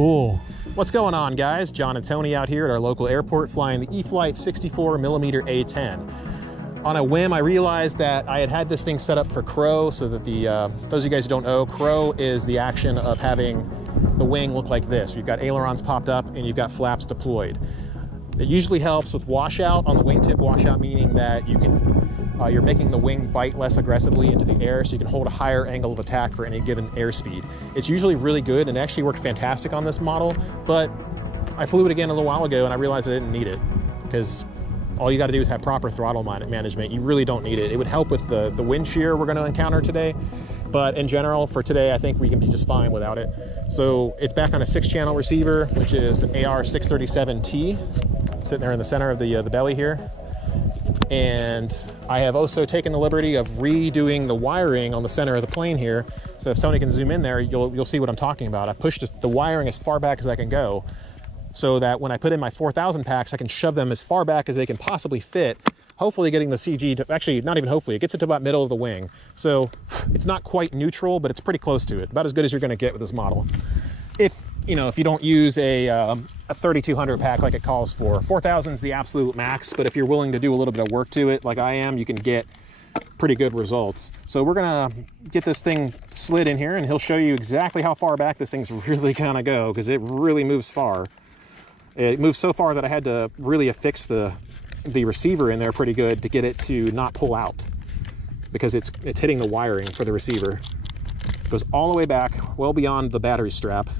Cool. What's going on, guys? John and Tony out here at our local airport flying the E-flite 64mm A-10. On a whim, I realized that I had this thing set up for crow, so that those of you guys who don't know, crow is the action of having the wing look like this. You've got ailerons popped up and you've got flaps deployed. It usually helps with washout on the wingtip. Washout meaning that you're making the wing bite less aggressively into the air, so you can hold a higher angle of attack for any given airspeed. It's usually really good and actually worked fantastic on this model, but I flew it again a little while ago and I realized I didn't need it, because all you got to do is have proper throttle management. You really don't need it. It would help with the wind shear we're going to encounter today, but in general for today I think we can be just fine without it. So it's back on a 6-channel receiver, which is an AR637T, sitting there in the center of the belly here. And I have also taken the liberty of redoing the wiring on the center of the plane here. So if Tony can zoom in there, you'll see what I'm talking about. I pushed the wiring as far back as I can go, so that when I put in my 4,000 packs, I can shove them as far back as they can possibly fit, hopefully getting the CG to, actually not even hopefully, it gets it to about middle of the wing. So it's not quite neutral, but it's pretty close to it, about as good as you're gonna get with this model. If you don't use a 3,200 pack like it calls for. 4,000 is the absolute max, but if you're willing to do a little bit of work to it, like I am, you can get pretty good results. So we're gonna get this thing slid in here and he'll show you exactly how far back this thing's really gonna go, because it really moves far. It moves so far that I had to really affix the receiver in there pretty good to get it to not pull out, because it's hitting the wiring for the receiver. It goes all the way back, well beyond the battery strap.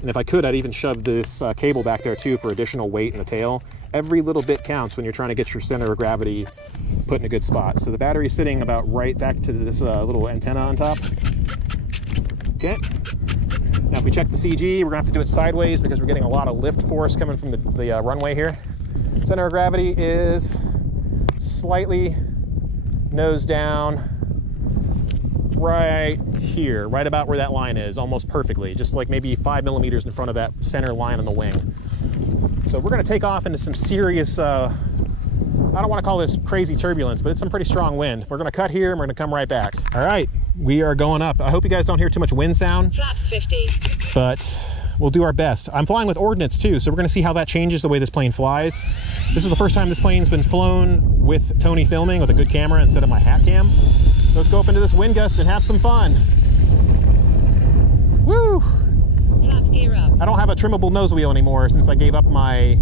And if I could, I'd even shove this cable back there too for additional weight in the tail. Every little bit counts when you're trying to get your center of gravity put in a good spot. So the battery's sitting about right back to this little antenna on top. Okay. Now if we check the CG, we're gonna have to do it sideways because we're getting a lot of lift force coming from the runway here. Center of gravity is slightly nose down, right here, right about where that line is, almost perfectly, just like maybe 5 millimeters in front of that center line on the wing. So we're going to take off into some serious, I don't want to call this crazy turbulence, but it's some pretty strong wind. We're going to cut here and we're going to come right back. All right, we are going up. I hope you guys don't hear too much wind sound. Flaps 50. But we'll do our best. I'm flying with Ordnance too, so we're going to see how that changes the way this plane flies. This is the first time this plane's been flown with Tony filming with a good camera instead of my hat cam. Let's go up into this wind gust and have some fun. Woo! Flaps gear up. I don't have a trimmable nose wheel anymore since I gave up my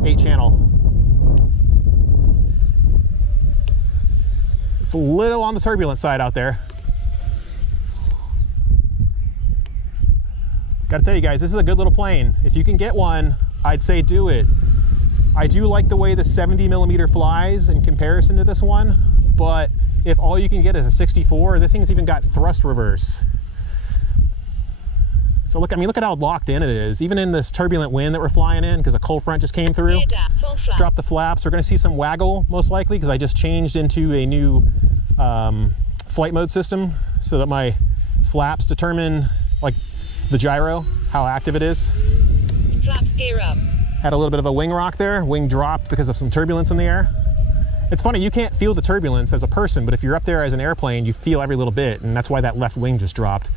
8-channel. It's a little on the turbulent side out there. Gotta tell you guys, this is a good little plane. If you can get one, I'd say do it. I do like the way the 70mm flies in comparison to this one, but if all you can get is a 64, this thing's even got thrust reverse. So look, I mean, look at how locked in it is. Even in this turbulent wind that we're flying in, because a cold front just came through. Let's drop the flaps. We're gonna see some waggle, most likely, because I just changed into a new flight mode system so that my flaps determine, like, the gyro, how active it is. Flaps gear up. Had a little bit of a wing rock there. Wing dropped because of some turbulence in the air. It's funny, you can't feel the turbulence as a person, but if you're up there as an airplane, you feel every little bit, and that's why that left wing just dropped.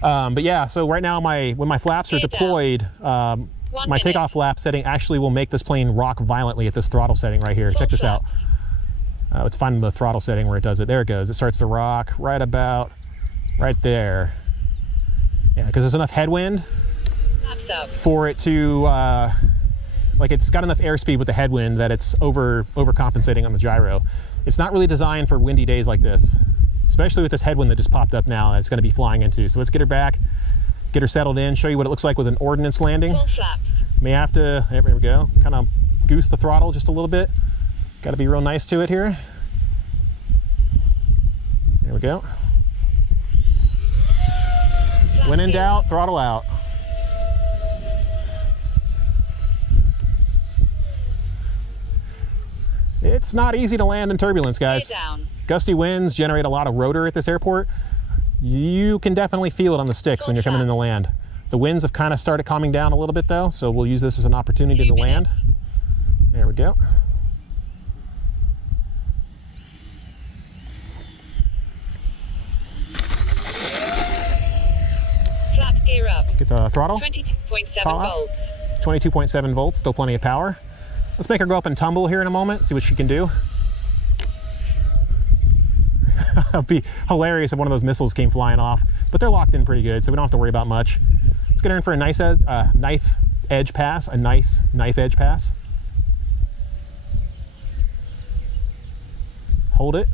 But yeah, so right now when my flaps are deployed, my takeoff flap setting actually will make this plane rock violently at this throttle setting right here. Check this out. It's finding the throttle setting where it does it. There it goes. It starts to rock right about right there. Yeah, because there's enough headwind for it to, like, it's got enough airspeed with the headwind that it's overcompensating on the gyro. It's not really designed for windy days like this, especially with this headwind that just popped up now that it's going to be flying into. So let's get her back, get her settled in, show you what it looks like with an Ordnance landing. Full flaps. May have to, there we go, kind of goose the throttle just a little bit. Got to be real nice to it here. There we go. When in doubt, throttle out. It's not easy to land in turbulence, guys. Gusty winds generate a lot of rotor at this airport. You can definitely feel it on the sticks when you're coming in to land. The winds have kind of started calming down a little bit though, so we'll use this as an opportunity to land. There we go. gear up. Get the throttle. 22.7 volts. 22.7 volts, still plenty of power. Let's make her go up and tumble here in a moment, see what she can do. It'd be hilarious if one of those missiles came flying off, but they're locked in pretty good, so we don't have to worry about much. Let's get her in for a nice knife edge pass, a nice knife edge pass. Hold it.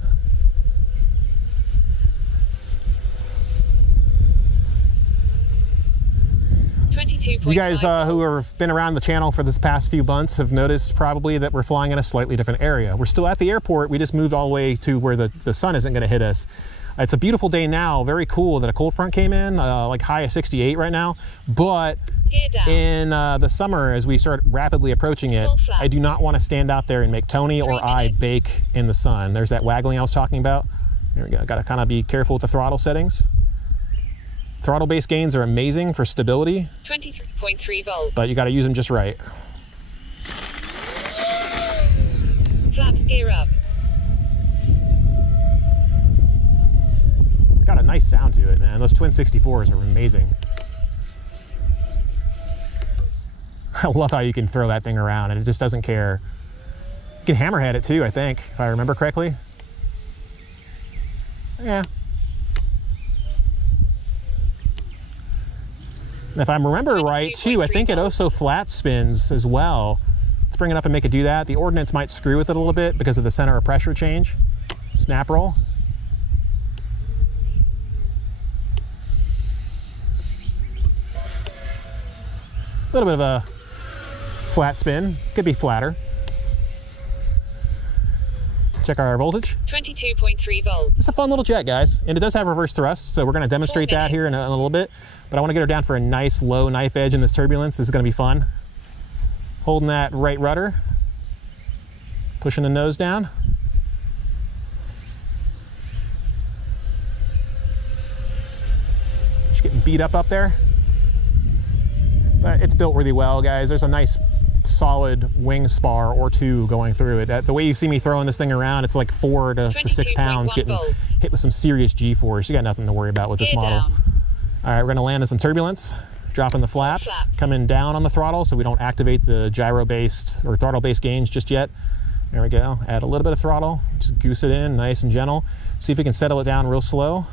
You guys who have been around the channel for this past few months have noticed probably that we're flying in a slightly different area. We're still at the airport. We just moved all the way to where the sun isn't going to hit us. It's a beautiful day now. Very cool that a cold front came in, like high of 68 right now. But in the summer, as we start rapidly approaching it, I do not want to stand out there and make Tony or I bake in the sun. There's that waggling I was talking about. There we go. Got to kind of be careful with the throttle settings. Throttle base gains are amazing for stability. 23.3 volts. But you got to use them just right. Flaps gear up. It's got a nice sound to it, man. Those twin 64s are amazing. I love how you can throw that thing around and it just doesn't care. You can hammerhead it too, I think, if I remember correctly. Yeah. And if I remember right too, I think it also flat spins as well. Let's bring it up and make it do that. The Ordnance might screw with it a little bit because of the center of pressure change. Snap roll. A little bit of a flat spin, could be flatter. Check our voltage. 22.3 volts. It's a fun little jet, guys. And it does have reverse thrust, so we're gonna demonstrate that here in a little bit. But I wanna get her down for a nice low knife edge in this turbulence. This is gonna be fun. Holding that right rudder. Pushing the nose down. Just getting beat up there. But it's built really well, guys. There's a nice solid wing spar or two going through it. The way you see me throwing this thing around, it's like 4 to 6 pounds getting hit with some serious G-force. You got nothing to worry about with this model. All right, we're gonna land in some turbulence, dropping the flaps, coming down on the throttle so we don't activate the gyro-based or throttle-based gains just yet. There we go. Add a little bit of throttle, just goose it in nice and gentle. See if we can settle it down real slow.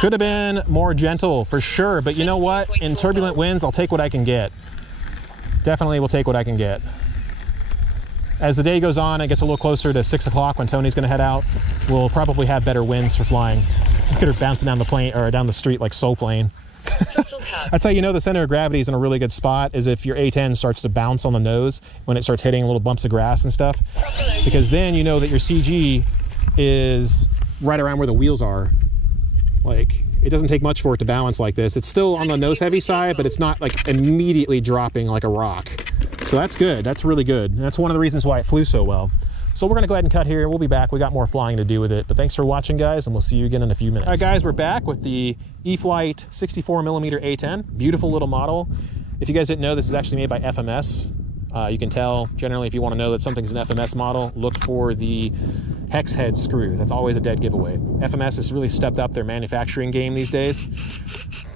Could have been more gentle for sure, but you know what? In turbulent winds, I'll take what I can get. Definitely will take what I can get. As the day goes on, it gets a little closer to 6 o'clock when Tony's gonna head out. We'll probably have better winds for flying. Look at her bouncing down the plane or down the street like Soul Plane. That's how you know the center of gravity is in a really good spot, is if your A-10 starts to bounce on the nose when it starts hitting little bumps of grass and stuff. Because then you know that your CG is right around where the wheels are. Like, it doesn't take much for it to balance like this. It's still on the nose heavy side, but it's not like immediately dropping like a rock. So that's good. That's really good. And that's one of the reasons why it flew so well. So we're gonna go ahead and cut here. We'll be back. We got more flying to do with it, but thanks for watching, guys, and we'll see you again in a few minutes. All right, guys, we're back with the E-flite 64mm A-10. Beautiful little model. If you guys didn't know, this is actually made by FMS. You can tell generally if you want to know that something's an FMS model, look for the hex head screw. That's always a dead giveaway. FMS has really stepped up their manufacturing game these days.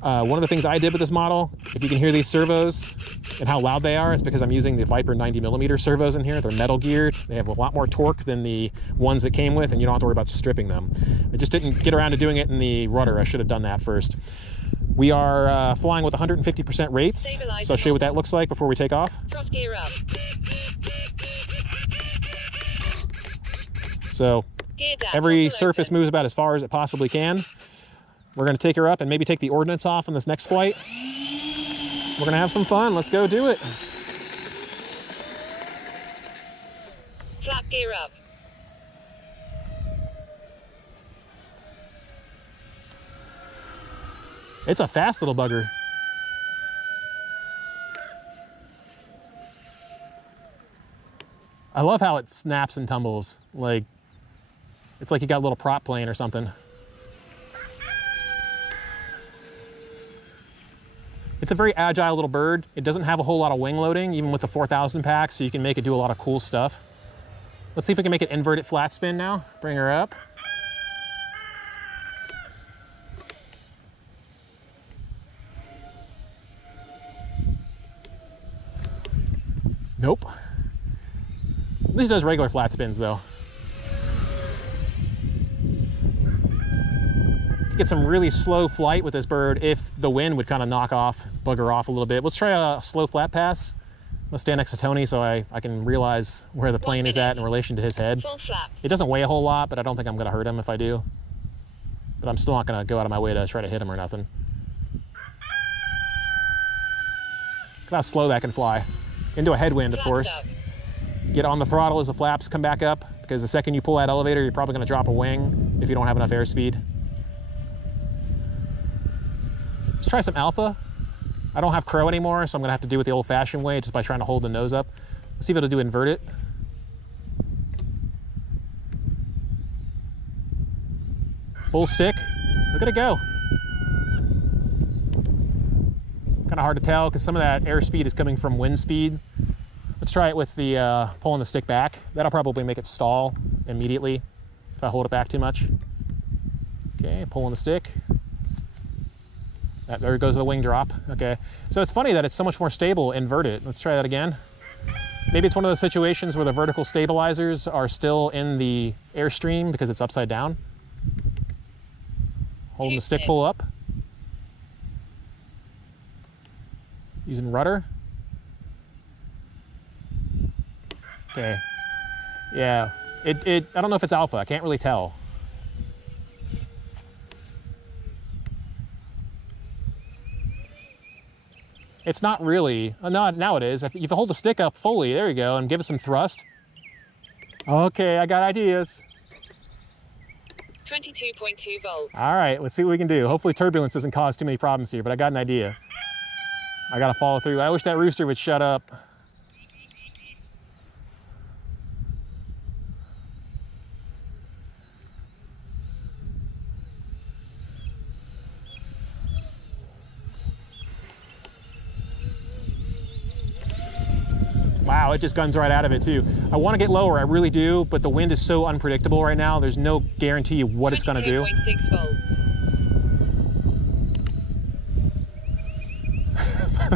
One of the things I did with this model, if you can hear these servos and how loud they are, it's because I'm using the Viper 90mm servos in here. They're metal geared. They have a lot more torque than the ones that came with, and you don't have to worry about stripping them. I just didn't get around to doing it in the rudder. I should have done that first. We are flying with 150% rates, so I'll show you what that looks like before we take off. Gear up. So every surface moves about as far as it possibly can. We're going to take her up and maybe take the Ordnance off on this next flight. We're going to have some fun. Let's go do it. Flap gear up. It's a fast little bugger. I love how it snaps and tumbles. Like, it's like you got a little prop plane or something. It's a very agile little bird. It doesn't have a whole lot of wing loading, even with the 4000 pack, so you can make it do a lot of cool stuff. Let's see if we can make it invert it flat spin now. Bring her up. Nope. At least it does regular flat spins though. Get some really slow flight with this bird if the wind would kind of bugger off a little bit. Let's try a slow flat pass. Let's stand next to Tony so I can realize where the plane is at in relation to his head. Full flaps. It doesn't weigh a whole lot, but I don't think I'm gonna hurt him if I do. But I'm still not gonna go out of my way to try to hit him or nothing. Look how slow that can fly. Into a headwind, of course. Up. Get on the throttle as the flaps come back up, because the second you pull that elevator, you're probably gonna drop a wing if you don't have enough airspeed. Let's try some alpha. I don't have crow anymore, so I'm gonna have to do it the old-fashioned way, just by trying to hold the nose up. Let's see if it'll do invert it. Full stick. Look at it go. Kind of hard to tell because some of that airspeed is coming from wind speed. Let's try it with the pulling the stick back. That'll probably make it stall immediately if I hold it back too much. Okay, pulling the stick. There goes the wing drop. Okay, so it's funny that it's so much more stable inverted. Let's try that again. Maybe it's one of those situations where the vertical stabilizers are still in the airstream because it's upside down. Holding the stick full up. Using rudder. Okay. Yeah, I don't know if it's alpha. I can't really tell. It's not really. No, now it is. If you hold the stick up fully, there you go, and give it some thrust. Okay, I got ideas. 22.2 volts. All right, let's see what we can do. Hopefully turbulence doesn't cause too many problems here, but I got an idea. I gotta follow through. I wish that rooster would shut up. Wow, it just guns right out of it too. I want to get lower, I really do, but the wind is so unpredictable right now. There's no guarantee of what it's going to do. 22.6 volts.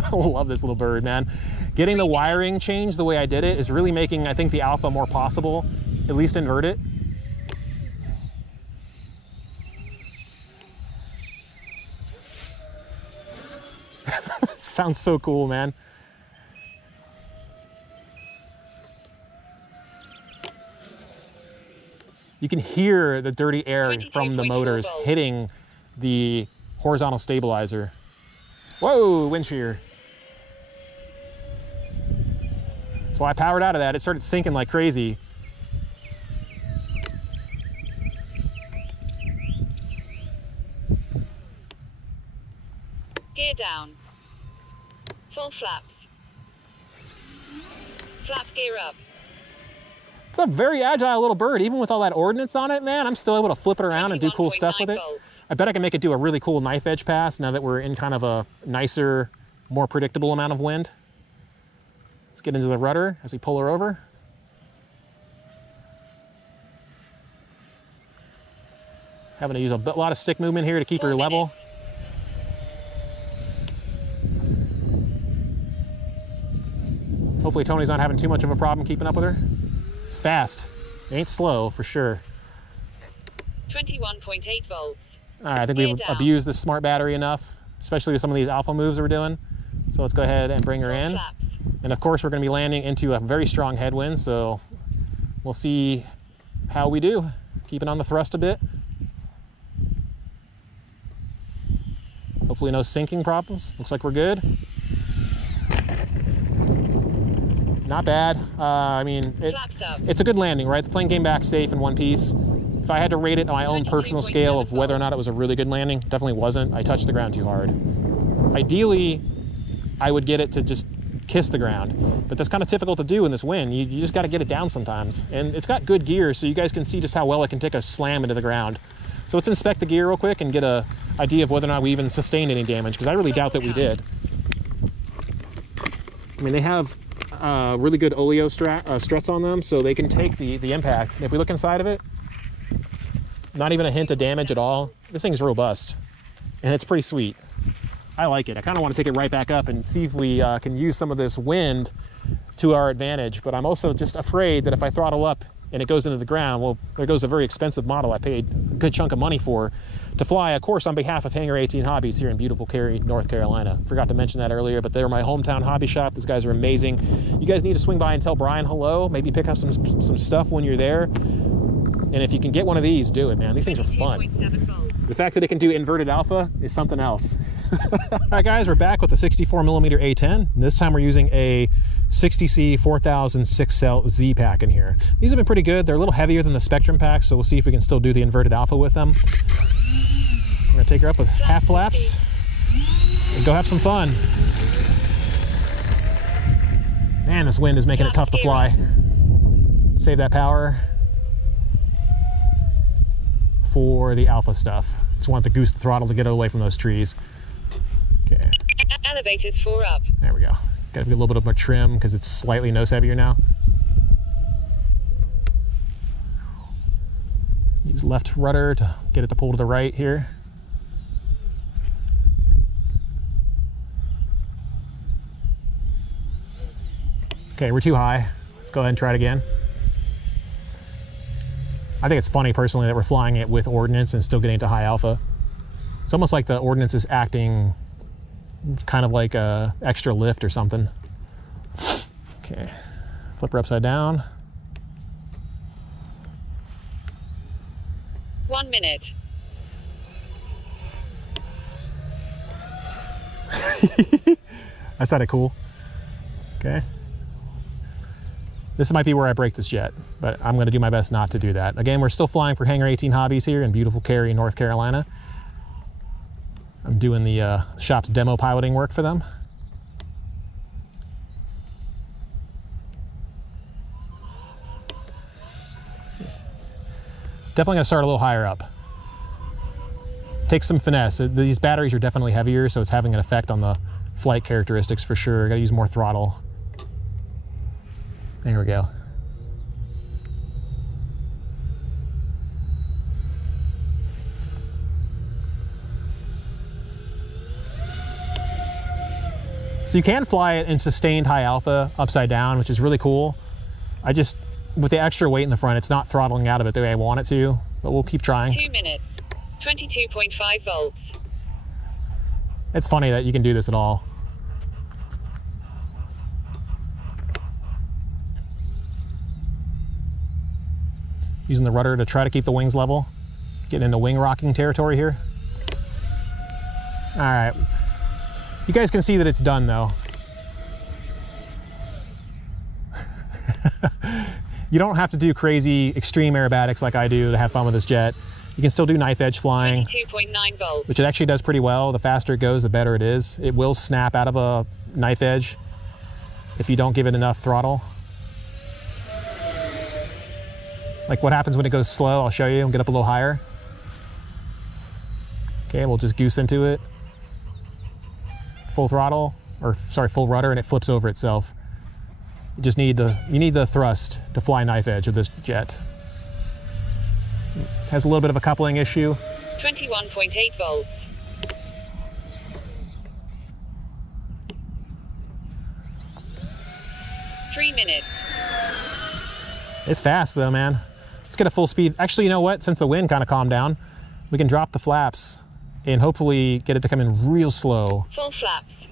I love this little bird, man. Getting the wiring changed the way I did it is really making, I think, the alpha more possible, at least invert it. Sounds so cool, man. You can hear the dirty air from the motors hitting the horizontal stabilizer. Whoa, wind shear. That's why I powered out of that. It started sinking like crazy. Gear down. Full flaps. Flaps gear up. It's a very agile little bird. Even with all that ordnance on it, man, I'm still able to flip it around and do cool stuff with it. volts. I bet I can make it do a really cool knife edge pass now that we're in kind of a nicer, more predictable amount of wind. Let's get into the rudder as we pull her over. Having to use a lot of stick movement here to keep her level. Hopefully Tony's not having too much of a problem keeping up with her. It's fast. It ain't slow for sure. 21.8 volts. All right, I think we've abused this smart battery enough, especially with some of these alpha moves we're doing. So let's go ahead and bring her in. Flaps. And of course, we're going to be landing into a very strong headwind, so we'll see how we do. Keeping on the thrust a bit. Hopefully no sinking problems. Looks like we're good. Not bad. I mean, it's a good landing, right? The plane came back safe in one piece. If I had to rate it on my own personal scale of whether or not it was a really good landing, it definitely wasn't. I touched the ground too hard. Ideally, I would get it to just kiss the ground, but that's kind of difficult to do in this wind. You just got to get it down sometimes. And it's got good gear, so you guys can see just how well it can take a slam into the ground. So let's inspect the gear real quick and get an idea of whether or not we even sustained any damage, because I really doubt that we did. I mean, they have really good oleo struts on them, so they can take the impact. And if we look inside of it, not even a hint of damage at all. This thing's robust, and it's pretty sweet. I like it. I kind of want to take it right back up and see if we can use some of this wind to our advantage, but I'm also just afraid that if I throttle up and it goes into the ground, well, there goes a very expensive model I paid a good chunk of money for to fly, of course, on behalf of Hangar 18 Hobbies here in beautiful Cary, North Carolina. Forgot to mention that earlier, but they're my hometown hobby shop. These guys are amazing. You guys need to swing by and tell Brian hello, maybe pick up some stuff when you're there. And if you can get one of these, do it, man. These things are fun. The fact that it can do inverted alpha is something else. All right, guys, we're back with the 64mm A-10. And this time we're using a 60C 4006 cell Z pack in here. These have been pretty good. They're a little heavier than the Spectrum pack, so we'll see if we can still do the inverted alpha with them. I'm gonna take her up with half flaps and go have some fun. Man, this wind is making it tough to fly. Save that power for the alpha stuff. Just want to goose the throttle to get it away from those trees. Okay. Elevators 4 up. There we go. Got to be a little bit of a trim because it's slightly nose heavier now. Use left rudder to get it to pull to the right here. Okay, we're too high. Let's go ahead and try it again. I think it's funny personally that we're flying it with Ordnance and still getting to high alpha. It's almost like the Ordnance is acting kind of like a extra lift or something. Okay, flip her upside down. 1 minute. That sounded cool. Okay. This might be where I break this jet, but I'm gonna do my best not to do that. Again, we're still flying for Hangar 18 Hobbies here in beautiful Cary, North Carolina. I'm doing the shop's demo piloting work for them. Definitely gonna start a little higher up. Takes some finesse. These batteries are definitely heavier, so it's having an effect on the flight characteristics for sure. Gotta use more throttle. There we go. So you can fly it in sustained high alpha upside down, which is really cool. With the extra weight in the front, it's not throttling out of it the way I want it to, but we'll keep trying. 2 minutes, 22.5 volts. It's funny that you can do this at all. Using the rudder to try to keep the wings level. Getting into wing rocking territory here. All right. You guys can see that it's done though. You don't have to do crazy extreme aerobatics like I do to have fun with this jet. You can still do knife edge flying, 22.9 volts. which it actually does pretty well. The faster it goes, the better it is. It will snap out of a knife edge if you don't give it enough throttle. Like what happens when it goes slow, I'll show you and get up a little higher. Okay, we'll just goose into it. Full throttle, or sorry, full rudder, and it flips over itself. You just need the thrust to fly knife edge with this jet. Has a little bit of a coupling issue. 21.8 volts. Three minutes. It's fast though, man. Let's get a full speed. Actually, you know what? Since the wind kind of calmed down, we can drop the flaps and hopefully get it to come in real slow. Full flaps.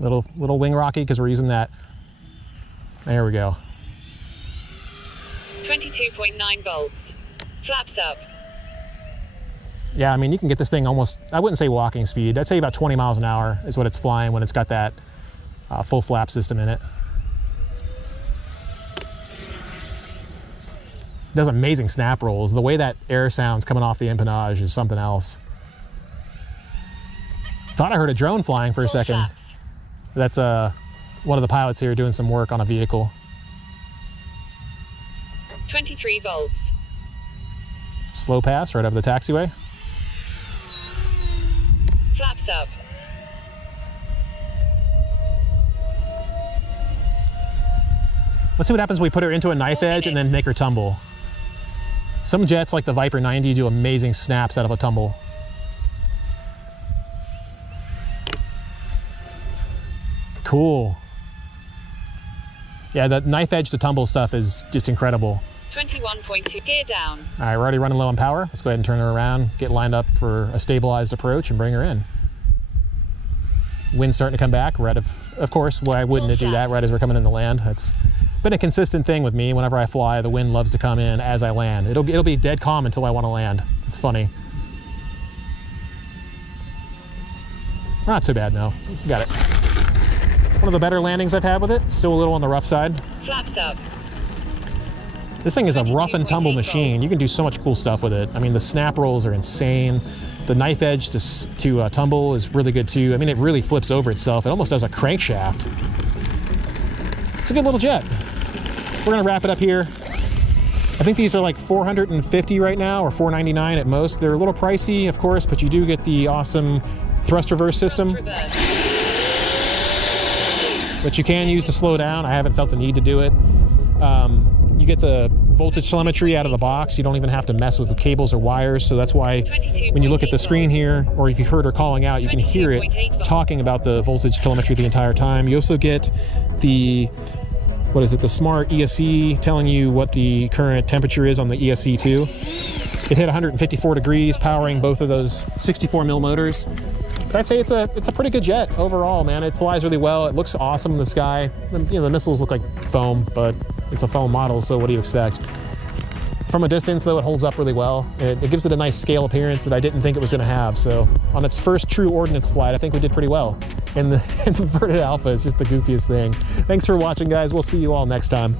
Little wing rocky because we're using that. There we go. 22.9 volts. Flaps up. Yeah, I mean, you can get this thing almost, I wouldn't say walking speed. I'd say about 20 miles an hour is what it's flying when it's got that full flap system in it. It does amazing snap rolls. The way that air sounds coming off the empennage is something else. Thought I heard a drone flying for a second. Flaps. That's one of the pilots here doing some work on a vehicle. 23 volts. Flaps up. Let's see what happens when we put her into a knife edge and then make her tumble. Some jets like the Viper 90 do amazing snaps out of a tumble. Cool. Yeah, the knife edge to tumble stuff is just incredible. 21.2, gear down. All right, we're already running low on power. Let's go ahead and turn her around, get lined up for a stabilized approach and bring her in. Wind's starting to come back, right of course, why wouldn't it do that right as we're coming in to land? That's been a consistent thing with me. Whenever I fly, the wind loves to come in as I land. It'll be dead calm until I want to land. It's funny. Not too bad, no. Got it. One of the better landings I've had with it. Still a little on the rough side. Flaps up. This thing is a rough and tumble machine. You can do so much cool stuff with it. I mean, the snap rolls are insane. The knife edge to tumble is really good too. I mean, it really flips over itself. It almost does a crankshaft. It's a good little jet. We're gonna wrap it up here. I think these are like $450 right now, or $499 at most. They're a little pricey, of course, but you do get the awesome thrust reverse system. Which you can use to slow down. I haven't felt the need to do it. You get the voltage telemetry out of the box. You don't even have to mess with the cables or wires. So that's why when you look at the screen here, or if you've heard her calling out, you can hear it talking about the voltage telemetry the entire time. You also get the, what is it, the smart ESC telling you what the current temperature is on the ESC too. It hit 154 degrees, powering both of those 64 mil motors. But I'd say it's a pretty good jet overall, man. It flies really well. It looks awesome in the sky. You know, the missiles look like foam, but it's a foam model, so what do you expect? From a distance, though, it holds up really well. It gives it a nice scale appearance that I didn't think it was going to have. So on its first true ordnance flight, I think we did pretty well. And the inverted alpha is just the goofiest thing. Thanks for watching, guys. We'll see you all next time.